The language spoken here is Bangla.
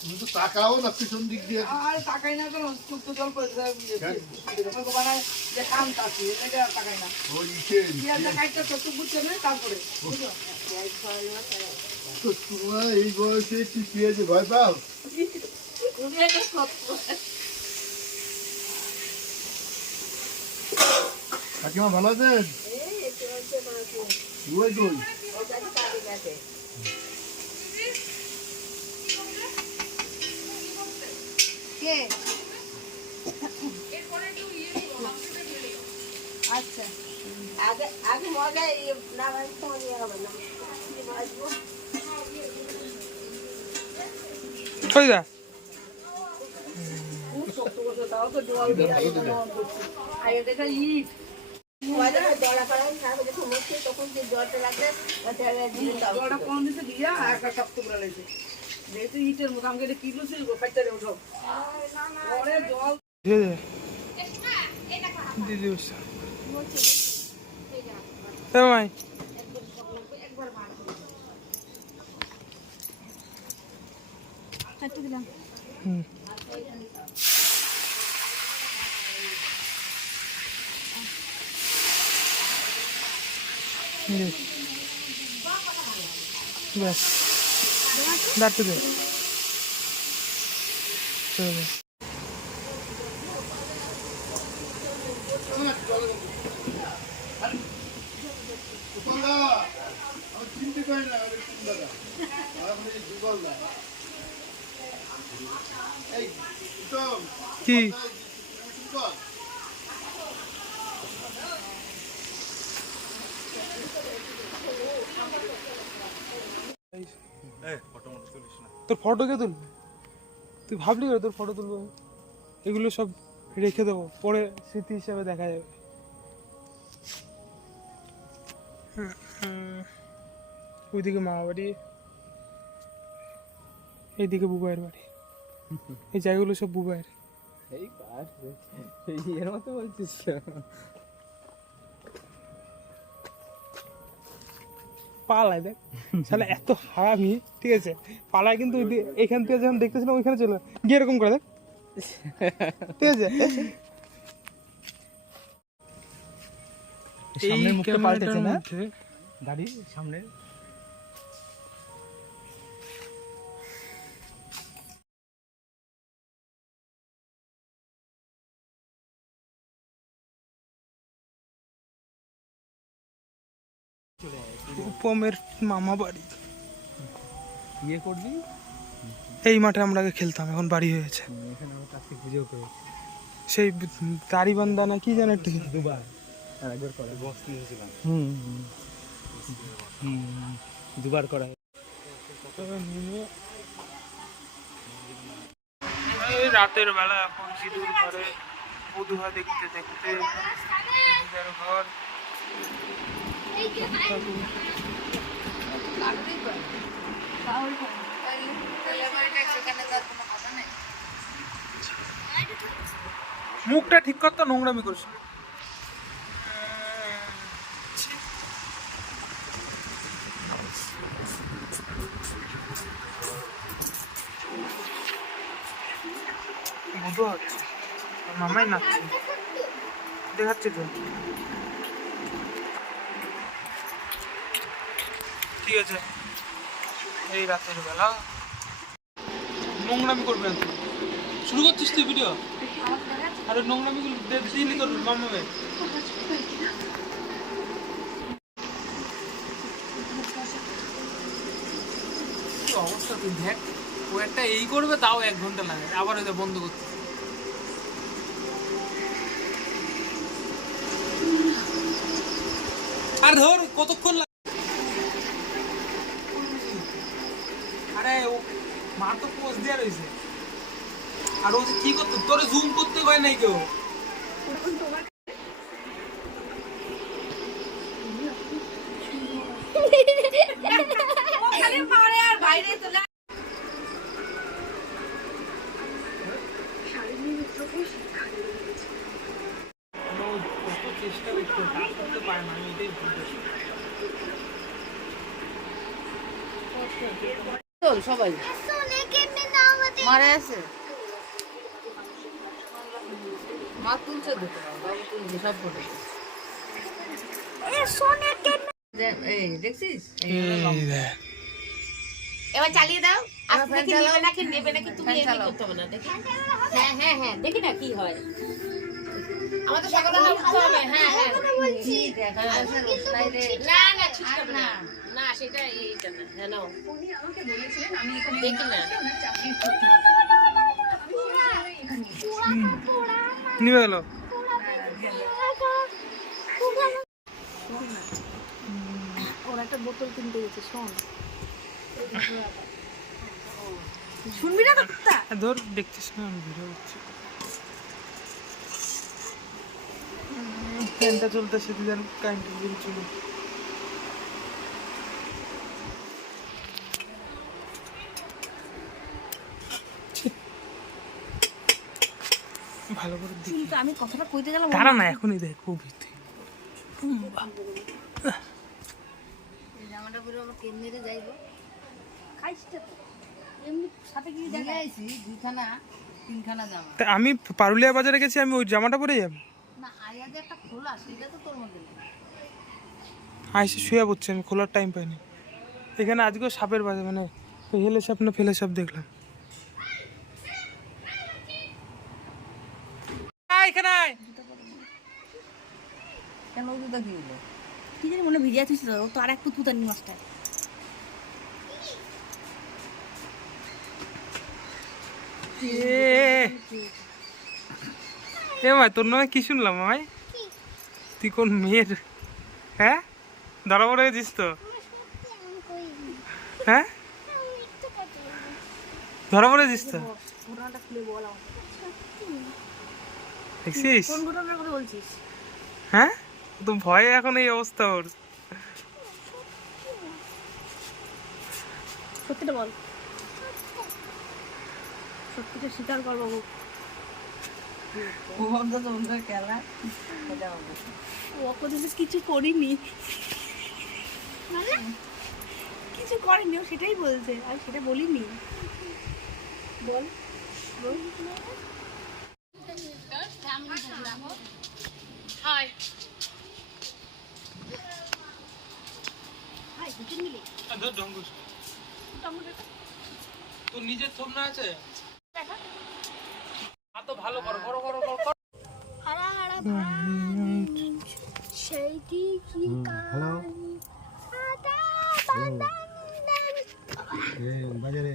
তুমি তো তাকাও না পিছন দিক দিয়ে। আর তাকাই না কেন? চুপ তো জল করে বানায় যে কাম তাকি এটা আর তাকাই না। ওই ইসে পেঁয়াজটা কাটতে তো চুপ বুঝছে না তারপরে বুঝো। তো তোমার এই বয়সে কি পেঁয়াজে ভয় পাও? কাকিমা ভালো আছেন? ওই কই? আচ্ছা আগে আগে মজা না ভাই মজা হবে না কই যা তাও তো জল দিয়ে আর এটা ইট দড়া করাই খাবে যখন মরছে তখন যে জলটা লাগবে জলটা কম দিতে দিয়া একটা শক্ত করে লাগছে যেহেতু ইটের মতো আমাকে এটা কিলো ছিল ফাইটা রে উঠো পরে জল দিদি বসে এ মাই কাটতে দিলাম ব্যাস দাঁড়তে দে চলো চিনতে পারি না কোন দাদা আপনি যুগল দা এই উত্তম কি তোর ফটো কে তুলবে? তুই ভাবলি করে তোর ফটো তুলবো? এগুলো সব রেখে দেবো, পরে স্মৃতি হিসাবে দেখা যাবে। ওইদিকে মামা বাড়ি, এইদিকে বুবাইয়ের বাড়ি। এই জায়গাগুলো সব বুবাইয়ের। এর মতো বলছিস? পালায় দেখ শালা এত হারামি, ঠিক আছে? পালায় কিন্তু এখান থেকে যখন দেখতেছিলাম ওইখানে চলে গিয়ে এরকম করে দেখ, ঠিক আছে? সামনের মুখটা পাল্টেছে না গাড়ির সামনে। উপমের মামা বাড়ি। ইয়ে করবি এই মাঠে আমরা আগে খেলতাম, এখন বাড়ি হয়েছে। এখানে আমরা কার্তিক পুজো করেছি, সেই দাড়িবান্ধা না কি জানো ঠিক দুবার আর একবার করে বক্স নিয়েছিলাম। দুবার করা। রাতের বেলা এখন সিঁদুর ঘরে বধুয়া দেখতে দেখতে ঘর মুখটা ঠিক করতো, নোংরামি করছে। বধুয়া হচ্ছে, মামাই নাচছে, দেখাচ্ছি তো। ঠিক আছে, এই রাতের বেলা নোংরামি করবে না। শুরু করছিস তুই ভিডিও, আর নোংরামি দিলি তোর মামাকে। কি অবস্থা তুই দেখ, ও একটা এই করবে তাও 1 ঘন্টা লাগে, আবার ওইটা বন্ধ করতে। আর ধর কতক্ষণ লাগে। আরে ও মা তো পোজ দেওয়া রয়েছে, আর ও কি করতো, তোরে জুম করতে হয় নাই কেউ। শারীরিক শিক্ষা চেষ্টা করতে তা করতে পারে না, আমি এটাই বলতেছি। চল সবাই মারা আছে মা তুলছে দুটো বাবু তুলছে সব ফটো এই দেখছিস এবার চালিয়ে দাও এবার ফ্যান চালাও। নেবে নাকি তুমি ফ্যান এমনি চালাও। করতে হবে না দেখি হ্যাঁ হ্যাঁ হ্যাঁ দেখি না কি হয় আমাদের সকালবেলা উঠতে হবে হ্যাঁ হ্যাঁ না না ঠিক না না সেটা এইটা না হ্যাঁ নাও দেখি না নিবে গেল। ওরা একটা বোতল কিনতে গেছে শোন শুনবি না কথা ধর দেখছিস না আমি ভিডিও করছি। ফ্যানটা চলতেছে দিদান কারেন্টের বিল চলে। ভালো করে দেখি। কিন্তু আমি কথাটা কইতে গেলাম দাঁড়া না এখনই দেখ খুব ভিতরে। জামাটা পরে আমরা কেন্দ্রে যাইবো খাইছটা তো এমনি সাথে গিয়ে দেখে আইছি দুইখানা তিনখানা জামা তা আমি পারুলিয়া বাজারে গেছি, আমি ওই জামাটা পরে যাবো। না আয়া যে একটা খোলা সেটা তো তোর মধ্যে নেই। আইসে শুয়ে পড়ছে, আমি খোলার টাইম পাইনি। এখানে আজকেও সাপের বাজার, মানে হেলে সাপ না ফেলে সাপ দেখলাম। এখানে আয়। কেন ওই জুতা কি হলো কি জানি মনে ভিজে আছিস তো ও তো আর এক পুতুতানি মাস্টার এ মাই তোর নামে কি শুনলাম মাই? তুই কোন মেয়ের হ্যাঁ ধরা পড়ে গেছিস তো? হ্যাঁ ধরা পড়ে গেছিস তো? ঘটনাটা খুলে বল আমাকে দেখছিস? কোন ঘটনার কথা বলছিস হ্যাঁ তো ভয়ে এখন এই অবস্থা ওর। সত্যিটা বল সত্যিটা স্বীকার কর বাবু ও অন্তত অন্য খেলা সেটা হবে ও কদিন কিছু করিনি কিছু করেনি ও সেটাই বলছে আমি সেটা বলিনি বল তোর নিজের থম না আছে তো ভালো করো করো করো করো হারা হারা সেইটি কি হ্যালো